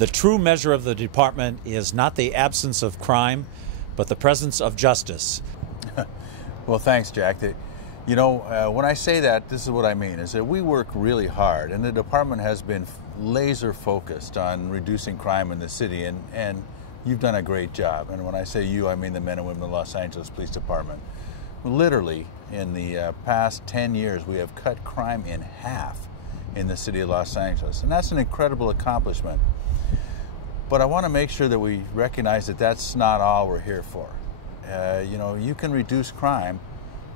The true measure of the department is not the absence of crime, but the presence of justice. Well, thanks, Jack. You know, when I say that, this is what I mean, is that we work really hard, and the department has been laser focused on reducing crime in the city, and you've done a great job. And when I say you, I mean the men and women of the Los Angeles Police Department. Literally, in the past 10 years, we have cut crime in half in the city of Los Angeles, and that's an incredible accomplishment. But I want to make sure that we recognize that that's not all we're here for. You know, you can reduce crime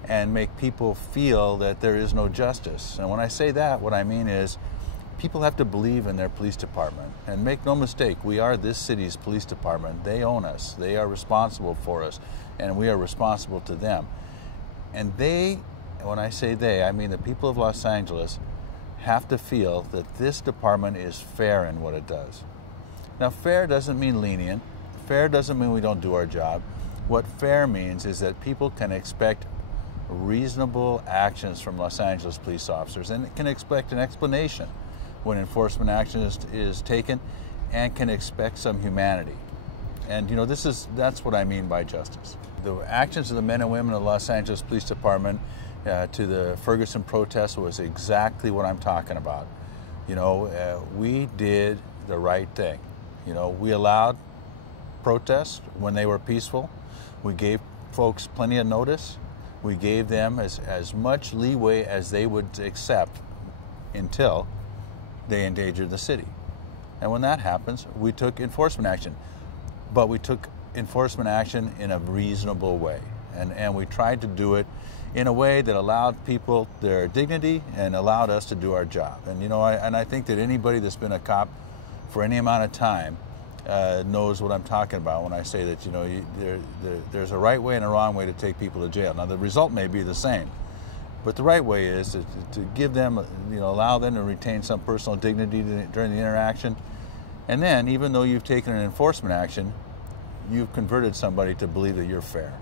and make people feel that there is no justice. And when I say that, what I mean is people have to believe in their police department. And make no mistake, we are this city's police department. They own us. They are responsible for us, and we are responsible to them. And they, when I say they, I mean the people of Los Angeles, have to feel that this department is fair in what it does. Now, fair doesn't mean lenient. Fair doesn't mean we don't do our job. What fair means is that people can expect reasonable actions from Los Angeles police officers and can expect an explanation when enforcement action is taken, and can expect some humanity. And you know, that's what I mean by justice. The actions of the men and women of the Los Angeles Police Department to the Ferguson protest was exactly what I'm talking about. You know, we did the right thing. You know, we allowed protests when they were peaceful. We gave folks plenty of notice. We gave them as much leeway as they would accept until they endangered the city. And when that happens, we took enforcement action. But we took enforcement action in a reasonable way. And we tried to do it in a way that allowed people their dignity and allowed us to do our job. And you know, I think that anybody that's been a cop for any amount of time knows what I'm talking about when I say that, you know, there's a right way and a wrong way to take people to jail. Now, the result may be the same, but the right way is to give them, you know, allow them to retain some personal dignity during the interaction. And then, even though you've taken an enforcement action, you've converted somebody to believe that you're fair.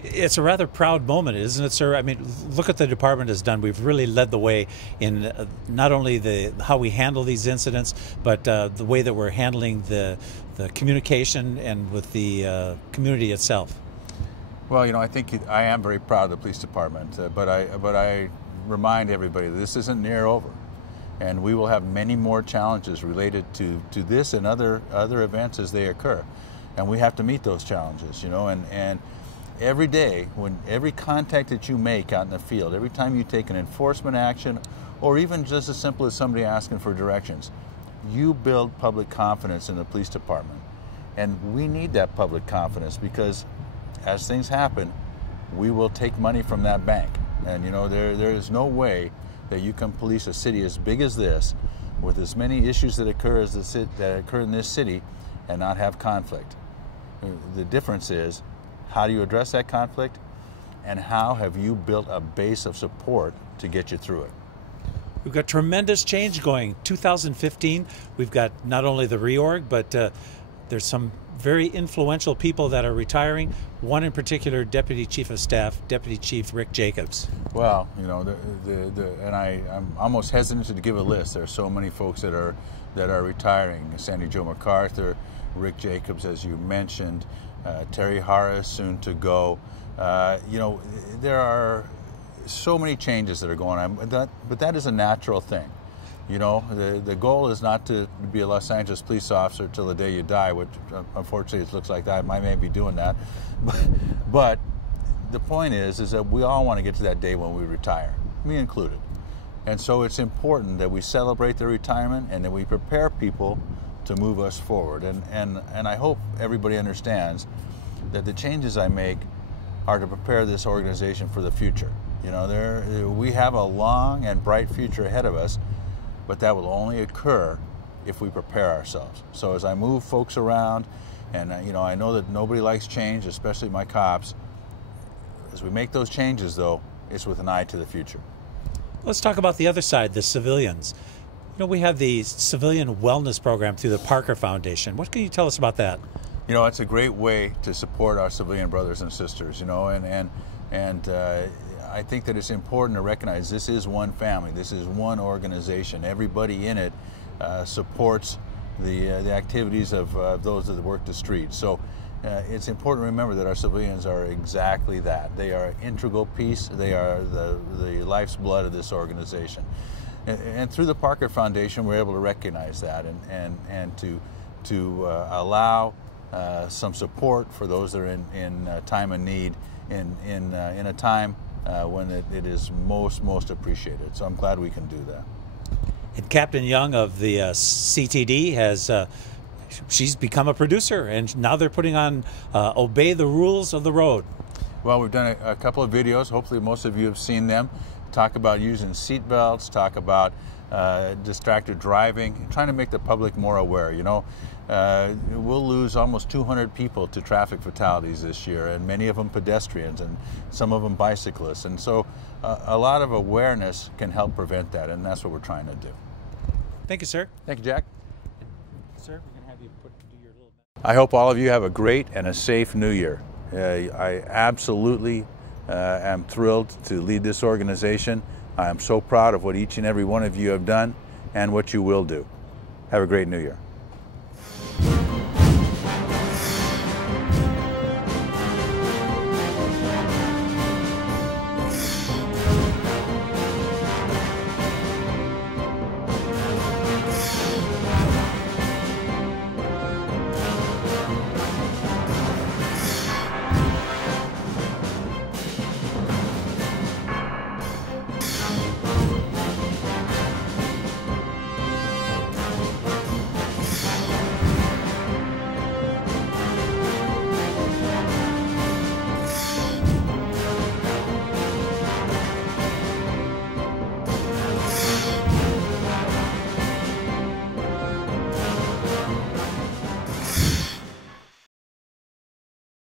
It's a rather proud moment, isn't it, sir? I mean, look what the department has done. We've really led the way in not only how we handle these incidents, but the way that we're handling the communication and with the community itself. Well, you know, I think I am very proud of the police department, but I remind everybody that this isn't near over, and we will have many more challenges related to this and other events as they occur, and we have to meet those challenges. You know, and every day, every contact that you make out in the field, every time you take an enforcement action, or even just as simple as somebody asking for directions, you build public confidence in the police department. And we need that public confidence, because as things happen, we will take money from that bank. And you know, there is no way that you can police a city as big as this, with as many issues that occur in this city, and not have conflict. The difference is, how do you address that conflict, and how have you built a base of support to get you through it? We've got tremendous change going. 2015, we've got not only the reorg, but there's some very influential people that are retiring. One in particular, Deputy Chief of Staff, Deputy Chief Rick Jacobs. Well, you know, and I'm almost hesitant to give a list. There are so many folks that are retiring. Sandy Jo MacArthur, Rick Jacobs, as you mentioned, Terry Harris, soon to go. You know, there are so many changes that are going on, but that is a natural thing. You know, the goal is not to be a Los Angeles police officer till the day you die, which unfortunately it looks like I may be doing that. But the point is that we all want to get to that day when we retire, me included. And so it's important that we celebrate their retirement and that we prepare people to move us forward. And I hope everybody understands that the changes I make are to prepare this organization for the future. You know, we have a long and bright future ahead of us, but that will only occur if we prepare ourselves. So as I move folks around, and you know, I know that nobody likes change, especially my cops. As we make those changes, though, it's with an eye to the future. Let's talk about the other side, the civilians. You know, we have the civilian wellness program through the Parker Foundation. What can you tell us about that? You know, it's a great way to support our civilian brothers and sisters, you know, and I think that it's important to recognize this is one family, this is one organization. Everybody in it supports the activities of those that work the streets. So it's important to remember that our civilians are exactly that. They are an integral piece. They are the life's blood of this organization. And through the Parker Foundation, we're able to recognize that and to allow some support for those that are in time of need in a time when it is most appreciated. So I'm glad we can do that. And Captain Young of the CTD has she's become a producer, and now they're putting on Obey the Rules of the Road. Well, we've done a couple of videos. Hopefully most of you have seen them. Talk about using seat belts, talk about distracted driving, trying to make the public more aware. You know, we'll lose almost 200 people to traffic fatalities this year, and many of them pedestrians and some of them bicyclists. And so a lot of awareness can help prevent that, and that's what we're trying to do. Thank you, sir. Thank you, Jack. Sir, we can have you do your little... I hope all of you have a great and a safe new year. I absolutely am thrilled to lead this organization. I am so proud of what each and every one of you have done and what you will do. Have a great new year.